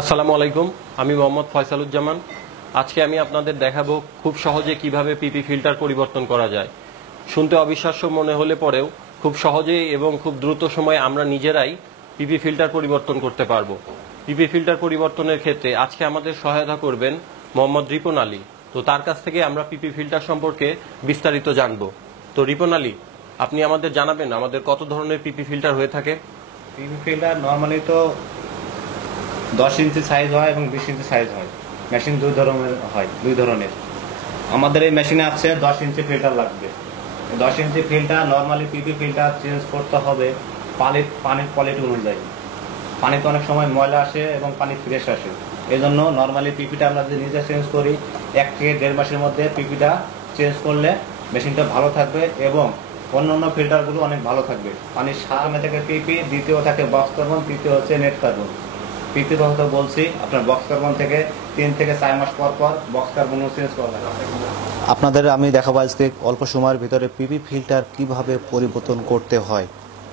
আসসালামু আলাইকুম। আমি মোহাম্মদ ফয়সালুজ্জামান। আজকে আমি আপনাদের দেখাবো খুব সহজে কিভাবে পিপি ফিল্টার পরিবর্তন করা যায়। শুনতে অবিশ্বাস্য মনে হলে পরেও খুব সহজেই এবং খুব দ্রুত সময়ে আমরা নিজেরাই পিপি ফিল্টার পরিবর্তন করতে পারবো। পিপি ফিল্টার পরিবর্তনের ক্ষেত্রে আজকে আমাদের সহায়তা করবেন মোহাম্মদ রিপন আলী। তো তার কাছ থেকে আমরা পিপি ফিল্টার সম্পর্কে বিস্তারিত জানবো। তো রিপন আলী, আপনি আমাদের জানাবেন আমাদের কত ধরনের পিপি ফিল্টার হয়ে থাকে? পিপি ফিল্টার নর্মালি তো 10 ইঞ্চি সাইজ হয় এবং 20 ইঞ্চি সাইজ হয়। মেশিন দুই ধরনের। আমাদের এই মেশিনে আছে 10 ইঞ্চি ফিল্টার লাগবে। 10 inch filter normally PP filter change করতে হবে পানির কোয়ালিটি অনুযায়ী। পানিতে অনেক সময় ময়লা আসে এবং পানি ফ্রেশ আসে, এই জন্য নর্মালি পিপিটা আমরা যদি নিজে চেঞ্জ করি 1 থেকে 1.5 মাসের মধ্যে পিপিটা চেঞ্জ করলে মেশিনটা ভালো থাকবে এবং অন্যান্য ফিল্টারগুলো অনেক ভালো থাকবে। পানির সামনে থেকে পিপি, দ্বিতীয় থাকে বক্স কার্বন, তৃতীয় হচ্ছে নেট কার্বন। পিপির কথা বলছি, আপনার বক্স কার্বন থেকে 3 থেকে 4 মাস পর পর বক্স কার্বনও চেঞ্জ করা লাগে। আপনাদের আমি দেখাবো আজকে অল্প সময়ের ভিতরে পিপি ফিল্টার কিভাবে পরিবর্তন করতে হয়।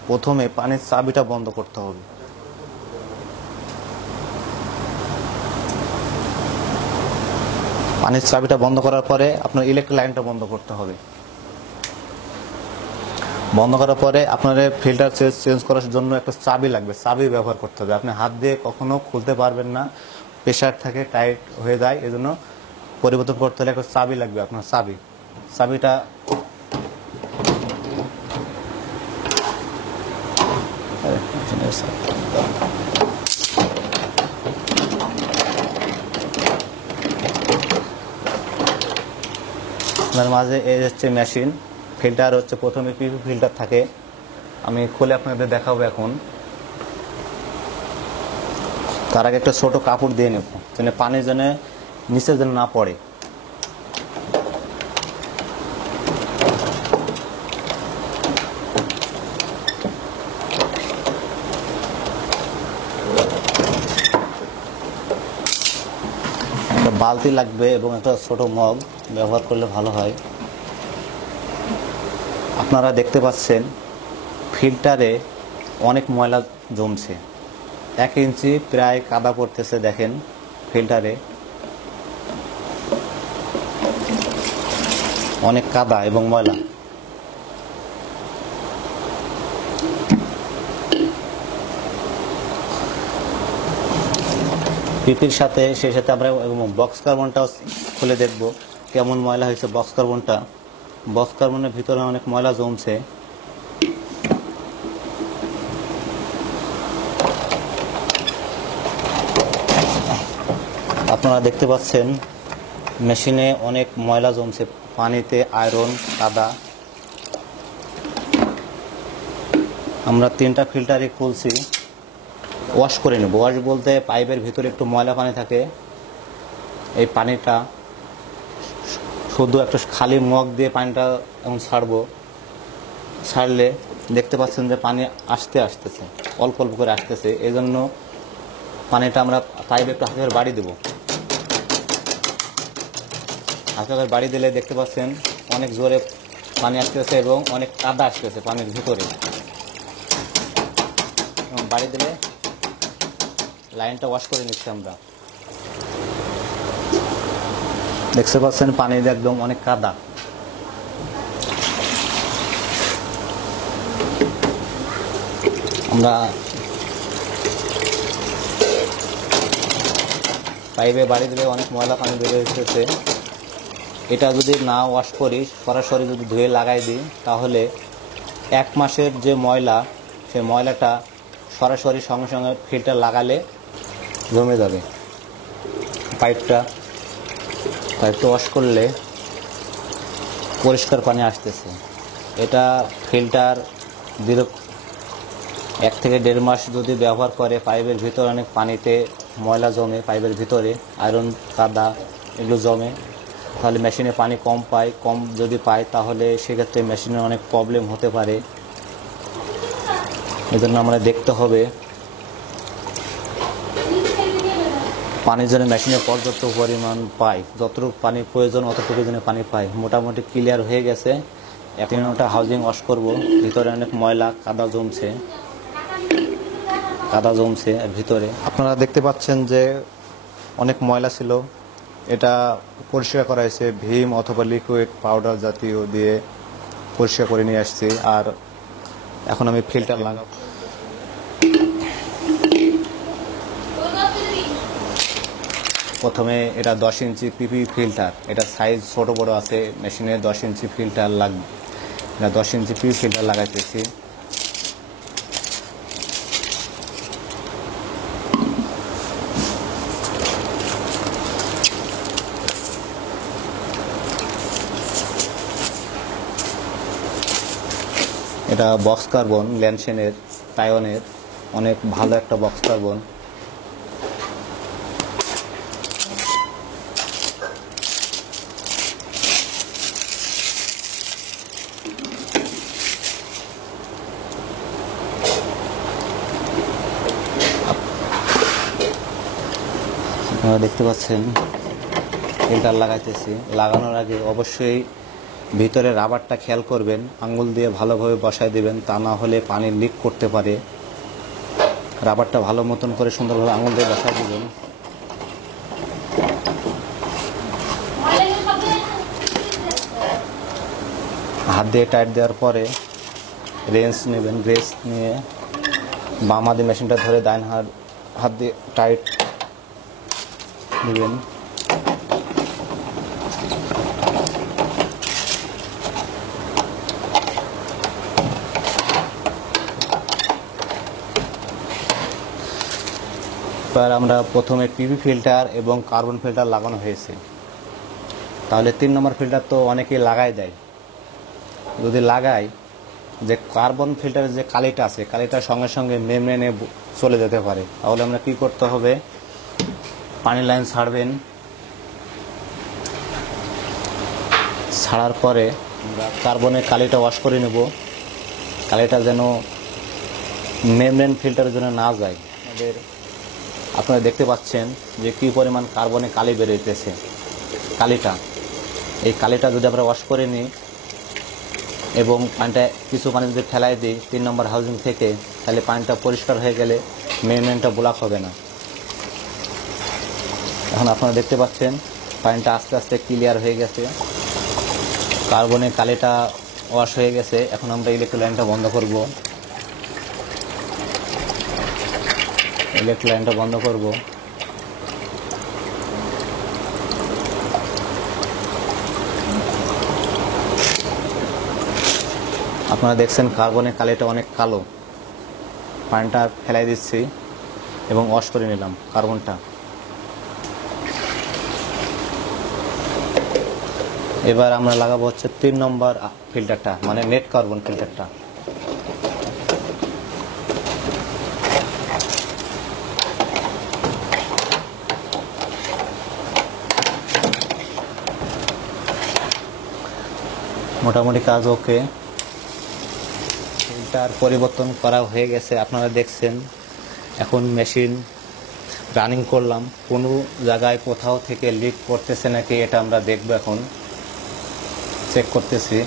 প্রথমে পানির চাবিটা বন্ধ করতে হবে। পানির চাবিটা বন্ধ করার পরে আপনার ইলেকট্রিক লাইনটা বন্ধ করতে হবে। বন্ধ করার পরে আপনার ফিল্টার চেঞ্জ করার জন্য একটা চাবি লাগবে, চাবি ব্যবহার করতে হবে। আপনি হাত দিয়ে কখনো খুলতে পারবেন না, প্রেশার থাকে, টাইট হয়ে যায়। এজন্য পরিবর্তন করতে হলে একটা চাবি লাগবে। আপনার চাবিটা আপনার মাঝে এই হচ্ছে মেশিন ফিল্টার, হচ্ছে প্রথমে পিপি ফিল্টার থাকে। আমি খুলে আপনাদের দেখাবো এখন। তার আগে একটা ছোট কাপড় দিয়ে নেব, যেন পানি যেন নিচে যেন না পড়ে। একটা বালতি লাগবে এবং একটা ছোট মগ ব্যবহার করলে ভালো হয়। আপনারা দেখতে পাচ্ছেন ফিল্টারে অনেক ময়লা জমছে। 1 ইঞ্চি প্রায় কাদা পড়তেছে, দেখেন ফিল্টারে অনেক কাদা এবং ময়লা। পিপির সাথে সেই সাথে আমরা বক্স কার্বনটাও খুলে দেখব কেমন ময়লা হয়েছে। বক্স কার্বনের ভিতরে অনেক ময়লা জমছে। আপনারা দেখতে পাচ্ছেন মেশিনে অনেক ময়লা জমছে, পানিতে আয়রন, কাদা। আমরা 3টা ফিল্টারই খুলছি, ওয়াশ করে নেব। ওয়াশ বলতে পাইপের ভিতরে একটু ময়লা পানি থাকে, এই পানিটা শুধু একটা খালি মগ দিয়ে পানিটা এখন ছাড়লে দেখতে পাচ্ছেন যে পানি আসতেছে, অল্প অল্প করে আসতেছে। এই জন্য পানিটা আমরা পাইপে একটু হাতে বাড়ি দেবো। হাতে বাড়ি দিলে দেখতে পাচ্ছেন অনেক জোরে পানি আসতেছে এবং অনেক কাদা আসতেছে পানির ভিতরে। বাড়ি দিলে লাইনটা ওয়াশ করে নিচ্ছি আমরা। দেখতে পাচ্ছেন পানির একদম অনেক কাদা। আমরা পাইপে বাড়ি দিলে অনেক ময়লা পানি বেরিয়ে এসেছে। এটা যদি না ওয়াশ করি, সরাসরি যদি ধুয়ে লাগাই দিই, তাহলে 1 মাসের যে ময়লা, সেই ময়লাটা সরাসরি সঙ্গে সঙ্গে ফিল্টার লাগালে জমে যাবে। পাইপটা ওয়াশ করলে পরিষ্কার পানি আসতেছে। এটা ফিল্টার 1 থেকে 1.5 মাস যদি ব্যবহার করে, পাইপের ভিতরে অনেক পানিতে ময়লা জমে, পাইপের ভিতরে আয়রন, কাদা এগুলো জমে, তাহলে মেশিনে পানি কম যদি পায় তাহলে সেক্ষেত্রে মেশিনে অনেক প্রবলেম হতে পারে। এজন্য আমরা দেখতে হবে পানি যেন মেশিনে পর্যাপ্ত পরিমাণ পায়, যতটুকু পানি প্রয়োজন অতটুকু যেন পানি পায়। মোটামুটি ক্লিয়ার হয়ে গেছে। এখন ওটা হাউজিং ওয়াশ করব, ভিতরে অনেক ময়লা কাদা জমছে। কাদা জমছে এর ভিতরে। আপনারা দেখতে পাচ্ছেন যে অনেক ময়লা ছিল, এটা পরিষ্কার করা হয়েছে ভীম অথবা লিকুইড পাউডার জাতীয় দিয়ে পরিষ্কার করে নিয়ে আসছি। আর এখন আমি ফিল্টার লাগাবো। প্রথমে এটা 10 ইঞ্চি পিপি ফিল্টার, এটা সাইজ ছোট বড় আছে, মেশিনে 10 ইঞ্চি ফিল্টার লাগবে। এটা 10 ইঞ্চি পিপি ফিল্টার লাগাইতেছি। এটা বক্স কার্বন ল্যানসেনের টায়নের, অনেক ভালো একটা বক্স কার্বন। আপনারা দেখতে পাচ্ছেন ফিল্টার লাগাইতেছি। লাগানোর আগে অবশ্যই ভিতরে রাবারটা খেয়াল করবেন, আঙ্গুল দিয়ে ভালোভাবে বসায় দিবেন, তা না হলে পানি লিক করতে পারে। রাবারটা ভালো মতন করে সুন্দরভাবে আঙ্গুল দিয়ে বসায় দিবেন। হাত দিয়ে টাইট দেওয়ার পরে রেঞ্চ নেবেন, রেঞ্চ নিয়ে বাম হাতে মেশিনটা ধরে ডান হাত দিয়ে টাইট নেবেন। এবার আমরা প্রথমে পিপি ফিল্টার এবং কার্বন ফিল্টার লাগানো হয়েছে, তাহলে 3 নম্বর ফিল্টার তো অনেকেই লাগাই দেয়। যদি লাগাই, যে কার্বন ফিল্টারের যে কালিটা আছে, কালিটার সঙ্গে সঙ্গে মেমব্রেনে চলে যেতে পারে। তাহলে আমরা কি করতে হবে, পানি লাইন ছাড়বেন, ছাড়ার পরে আমরা কার্বনের কালিটা ওয়াশ করে নেব। কালিটা যেন মেমব্রেন ফিল্টারের জন্য না যায়। আপনারা দেখতে পাচ্ছেন যে কি পরিমাণ কার্বনে কালি বেরোইতেছে। কালিটা, এই কালিটা যদি আমরা ওয়াশ করে নিই এবং পানিটা কিছু পানি যদি ফেলাই দিই 3 নম্বর হাউজিং থেকে, তাহলে পানিটা পরিষ্কার হয়ে গেলে মেমব্রেনটা ব্লক হবে না। এখন আপনারা দেখতে পাচ্ছেন পানিটা আস্তে আস্তে ক্লিয়ার হয়ে গেছে, কার্বনে কালিটা ওয়াশ হয়ে গেছে। এখন আমরা ইলেকট্রিক লাইনটা বন্ধ করব। ইলেকট্রিক লাইনটা বন্ধ করব। আপনারা দেখছেন কার্বনের কালিটা অনেক কালো। পানিটা ফেলাই দিচ্ছি এবং ওয়াশ করে নিলাম কার্বনটা। এবার আমরা লাগাবো হচ্ছে 3 নম্বর ফিল্টারটা, মানে নেট কার্বন ফিল্টারটা। মোটামুটি কাজ ওকে, ফিল্টার পরিবর্তন করা হয়ে গেছে। আপনারা দেখছেন এখন মেশিন রানিং করলাম, কোনো জায়গায় কোথাও থেকে লিক করতেছে নাকি এটা আমরা দেখব। এখন চেক করতেছি।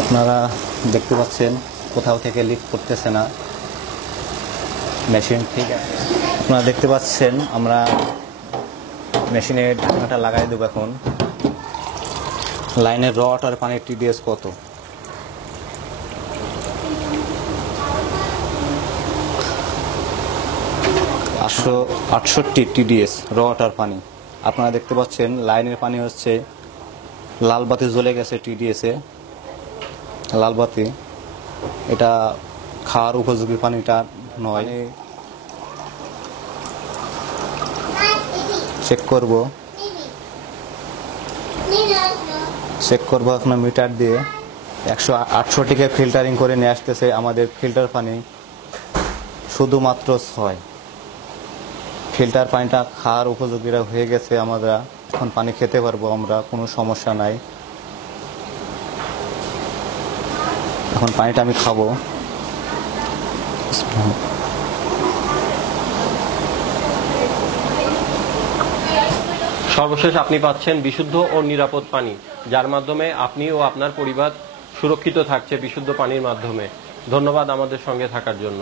আপনারা দেখতে পাচ্ছেন কোথাও থেকে লিক করতেছে না, মেশিন ঠিক আছে। আপনারা দেখতে পাচ্ছেন আমরা মেশিনের ঢাকনাটা লাগাই দেবো। এখন লাইনের রড আর পানির টিডিএস কত, আটশো 68 টিডিএস রড আর পানি। আপনারা দেখতে পাচ্ছেন লাইনের পানি হচ্ছে লাল বাতি জ্বলে গেছে, টিডিএসে লাল বাতি। এটা খাওয়ার উপযোগী পানিটা নয়। চেক করব এখন মিটার দিয়ে 168টিকে ফিল্টারিং করে নিয়ে আসতেছে আমাদের ফিল্টার পানি শুধুমাত্র 6। ফিল্টার পানিটা খাওয়ার উপযোগীরা হয়ে গেছে। আমরা এখন পানি খেতে পারবো, আমরা কোনো সমস্যা নাই। এখন পানিটা আমি খাবো। সর্বশেষ আপনি পাচ্ছেন বিশুদ্ধ ও নিরাপদ পানি, যার মাধ্যমে আপনি ও আপনার পরিবার সুরক্ষিত থাকছে বিশুদ্ধ পানির মাধ্যমে। ধন্যবাদ আমাদের সঙ্গে থাকার জন্য।